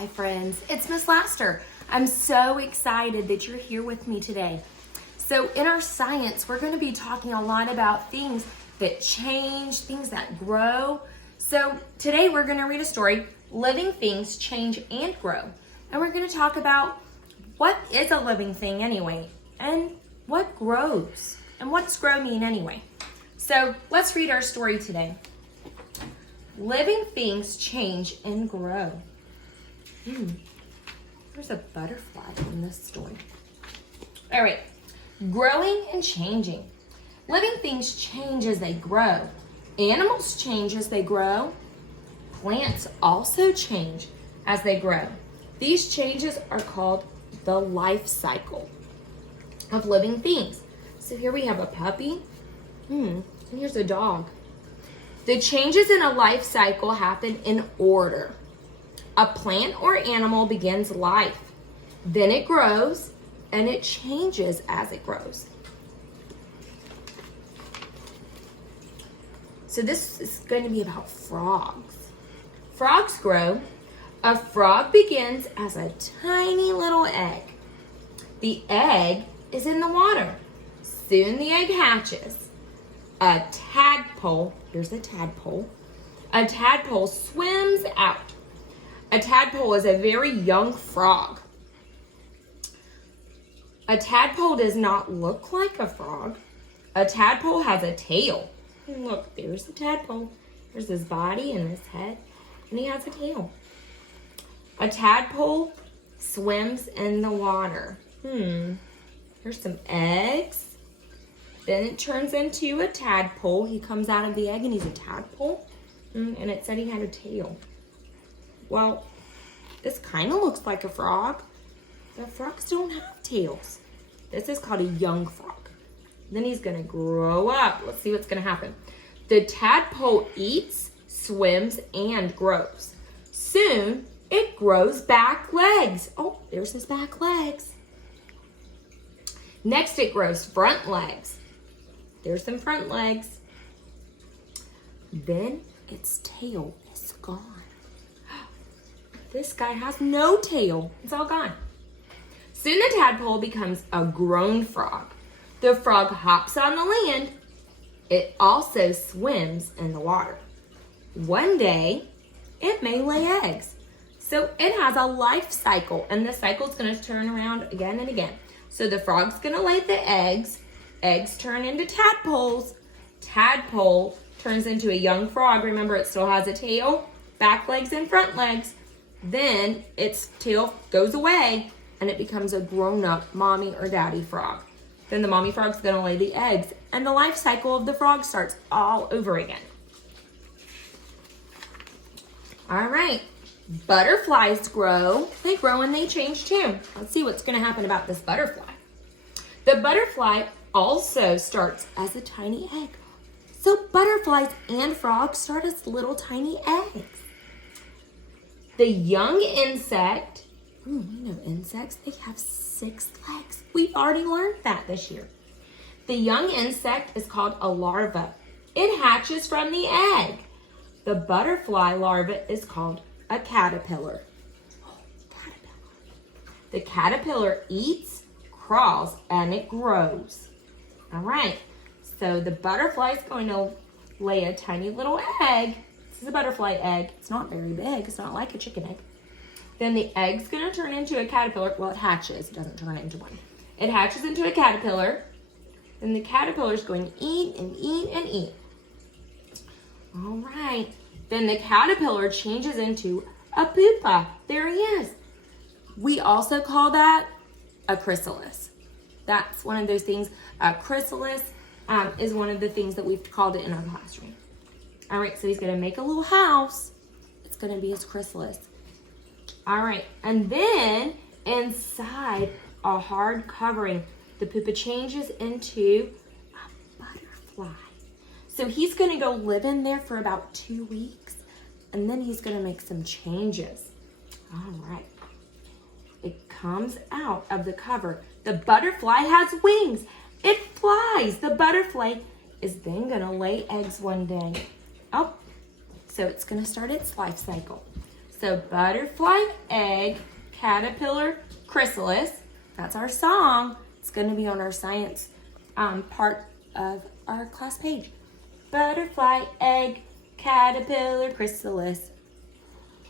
Hi friends, it's Miss Laster. I'm so excited that you're here with me today. So in our science, we're going to be talking a lot about things that change, things that grow. So today we're going to read a story, Living Things Change and Grow. And we're going to talk about what is a living thing anyway, and what grows, and what's grow mean anyway. So let's read our story today. Living things change and grow. There's a butterfly in this story. All right, growing and changing. Living things change as they grow. Animals change as they grow. Plants also change as they grow. These changes are called the life cycle of living things. So here we have a puppy, and here's a dog. The changes in a life cycle happen in order. A plant or animal begins life, then it grows, and it changes as it grows. So this is going to be about frogs. Frogs grow. A frog begins as a tiny little egg. The egg is in the water. Soon the egg hatches. A tadpole, here's a tadpole. A tadpole swims out. A tadpole is a very young frog. A tadpole does not look like a frog. A tadpole has a tail. Look, there's the tadpole. There's his body and his head, and he has a tail. A tadpole swims in the water. Here's some eggs. Then it turns into a tadpole. He comes out of the egg and he's a tadpole. And it said he had a tail. Well, this kind of looks like a frog. The frogs don't have tails. This is called a young frog. Then he's going to grow up. Let's see what's going to happen. The tadpole eats, swims, and grows. Soon, it grows back legs. Oh, there's his back legs. Next, it grows front legs. There's some front legs. Then its tail is gone. This guy has no tail. It's all gone. Soon the tadpole becomes a grown frog. The frog hops on the land. It also swims in the water. One day, it may lay eggs. So it has a life cycle, and the cycle is going to turn around again and again. So the frog's going to lay the eggs. Eggs turn into tadpoles. Tadpole turns into a young frog. Remember, it still has a tail, back legs, and front legs. Then its tail goes away, and it becomes a grown-up mommy or daddy frog. Then the mommy frog's going to lay the eggs, and the life cycle of the frog starts all over again. All right. Butterflies grow. They grow and they change too. Let's see what's going to happen about this butterfly. The butterfly also starts as a tiny egg. So butterflies and frogs start as little tiny eggs. The young insect, we know insects, they have 6 legs. We've already learned that this year. The young insect is called a larva. It hatches from the egg. The butterfly larva is called a caterpillar. The caterpillar eats, crawls, and it grows. All right, so the butterfly is going to lay a tiny little egg. This is a butterfly egg. It's not very big. It's not like a chicken egg. Then the egg's going to turn into a caterpillar. Well, it hatches. It doesn't turn into one. It hatches into a caterpillar. Then the caterpillar is going to eat and eat and eat. All right. Then the caterpillar changes into a pupa. There he is. We also call that a chrysalis. That's one of those things. A chrysalis is one of the things that we've called it in our classroom. All right, so he's going to make a little house. It's going to be his chrysalis. All right, and then inside a hard covering, the pupa changes into a butterfly. So he's going to go live in there for about 2 weeks, and then he's going to make some changes. All right. It comes out of the cover. The butterfly has wings. It flies. The butterfly is then going to lay eggs one day. Oh, so it's going to start its life cycle. So butterfly, egg, caterpillar, chrysalis. That's our song. It's going to be on our science part of our class page. Butterfly, egg, caterpillar, chrysalis.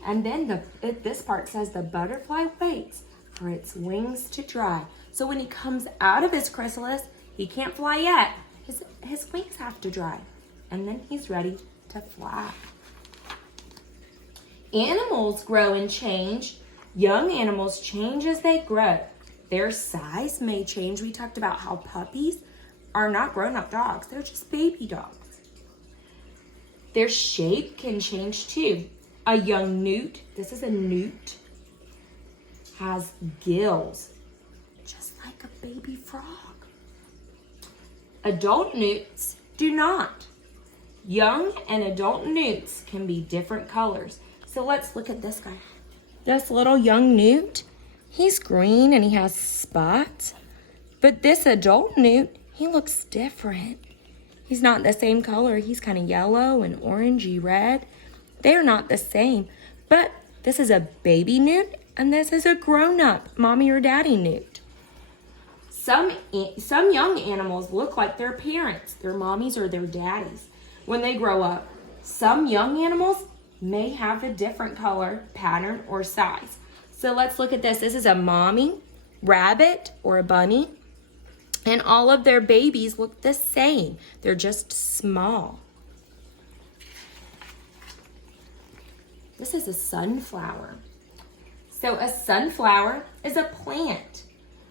And then this part says the butterfly waits for its wings to dry. So when he comes out of his chrysalis, he can't fly yet. His wings have to dry. And then he's ready to fly. Animals grow and change. Young animals change as they grow. Their size may change. We talked about how puppies are not grown-up dogs. They're just baby dogs. Their shape can change too. A young newt, this is a newt, has gills, just like a baby frog. Adult newts do not. Young and adult newts can be different colors. So let's look at this guy. This little young newt, he's green and he has spots. But this adult newt, he looks different. He's not the same color. He's kind of yellow and orangey red. They're not the same. But this is a baby newt and this is a grown-up mommy or daddy newt. Some young animals look like their parents, their mommies or their daddies, when they grow up. Some young animals may have a different color, pattern, or size. So let's look at this. This is a mommy rabbit or a bunny. And all of their babies look the same. They're just small. This is a sunflower. So a sunflower is a plant.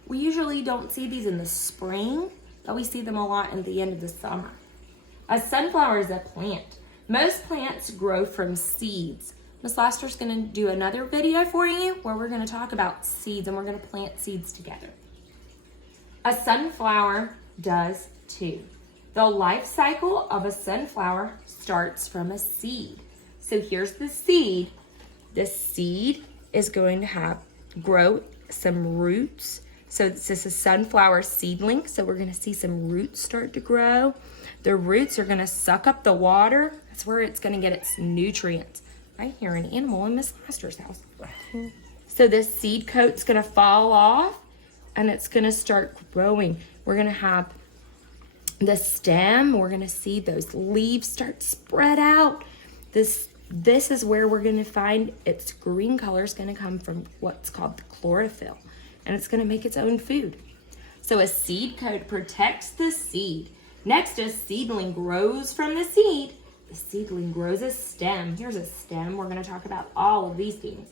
We usually don't see these in the spring, but we see them a lot at the end of the summer. A sunflower is a plant. Most plants grow from seeds. Miss Laster's going to do another video for you where we're going to talk about seeds and we're going to plant seeds together. A sunflower does too. The life cycle of a sunflower starts from a seed. So here's the seed. The seed is going to grow some roots. So this is a sunflower seedling. So we're going to see some roots start to grow. The roots are going to suck up the water. That's where it's going to get its nutrients. I hear an animal in Miss Laster's house. So this seed coat's going to fall off and it's going to start growing. We're going to have the stem. We're going to see those leaves start spread out. This is where we're going to find its green color is going to come from what's called the chlorophyll. And it's going to make its own food. So a seed coat protects the seed. Next, a seedling grows from the seed. The seedling grows a stem. Here's a stem. We're going to talk about all of these things.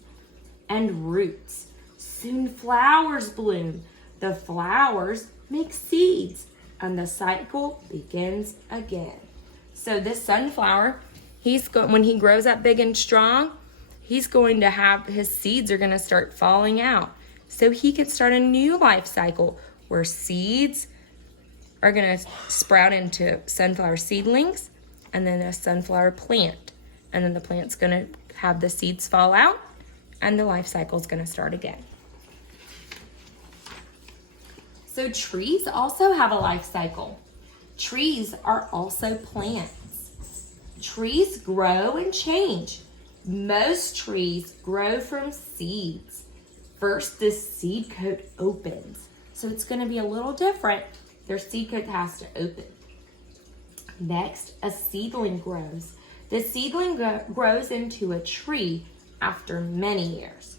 And roots. Soon flowers bloom. The flowers make seeds. And the cycle begins again. So this sunflower, when he grows up big and strong, he's going to have, his seeds are going to start falling out. So he can start a new life cycle where seeds are going to sprout into sunflower seedlings and then a sunflower plant. And then the plant's going to have the seeds fall out and the life cycle is going to start again. So trees also have a life cycle. Trees are also plants. Trees grow and change. Most trees grow from seeds. First, this seed coat opens. So it's going to be a little different. Their seed coat has to open. Next, a seedling grows. The seedling grows into a tree after many years.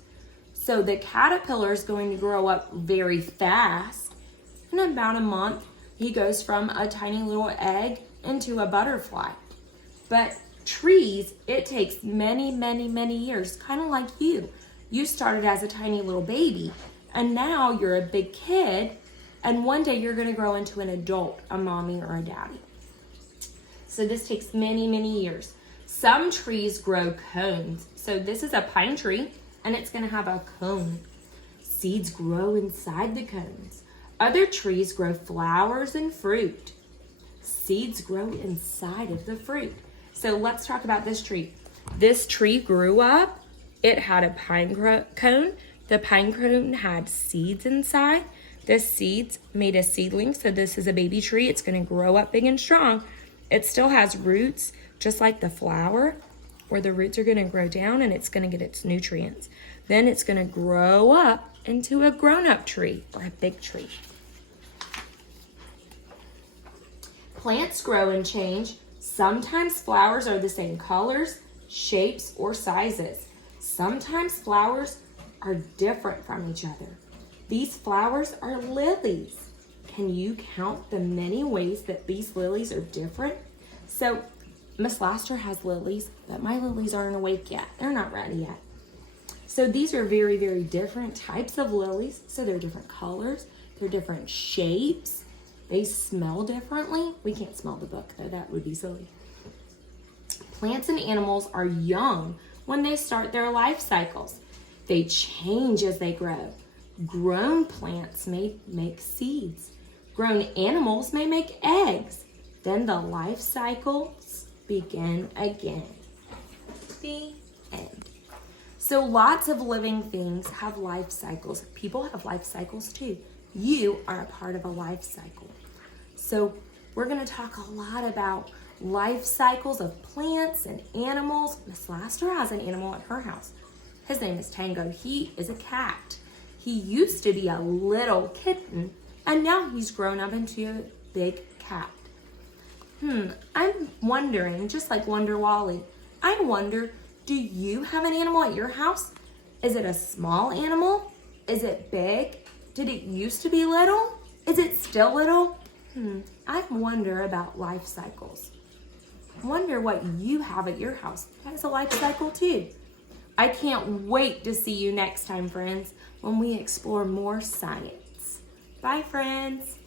So the caterpillar is going to grow up very fast. In about a month, he goes from a tiny little egg into a butterfly. But trees, it takes many, many, many years, kind of like you. You started as a tiny little baby, and now you're a big kid, and one day you're going to grow into an adult, a mommy or a daddy. So this takes many, many years. Some trees grow cones. So this is a pine tree, and it's going to have a cone. Seeds grow inside the cones. Other trees grow flowers and fruit. Seeds grow inside of the fruit. So let's talk about this tree. This tree grew up. It had a pine cone. The pine cone had seeds inside. The seeds made a seedling. So this is a baby tree. It's going to grow up big and strong. It still has roots, just like the flower. where the roots are going to grow down and it's going to get its nutrients. Then it's going to grow up into a grown-up tree or a big tree. Plants grow and change. Sometimes flowers are the same colors, shapes, or sizes. Sometimes flowers are different from each other. These flowers are lilies. Can you count the many ways that these lilies are different? So Miss Laster has lilies, but my lilies aren't awake yet. They're not ready yet. So these are very, very different types of lilies. So they're different colors, they're different shapes. They smell differently. We can't smell the book though, that would be silly. Plants and animals are young when they start their life cycles. They change as they grow. Grown plants may make seeds. Grown animals may make eggs. Then the life cycles begin again. The end. So lots of living things have life cycles. People have life cycles too. You are a part of a life cycle. So we're going to talk a lot about life cycles of plants and animals. Miss Laster has an animal at her house. His name is Tango. He is a cat. He used to be a little kitten, and now he's grown up into a big cat. I'm wondering, just like Wonder Wally, I wonder, do you have an animal at your house? Is it a small animal? Is it big? Did it used to be little? Is it still little? I wonder about life cycles. I wonder what you have at your house. That is a life cycle too. I can't wait to see you next time, friends, when we explore more science. Bye, friends.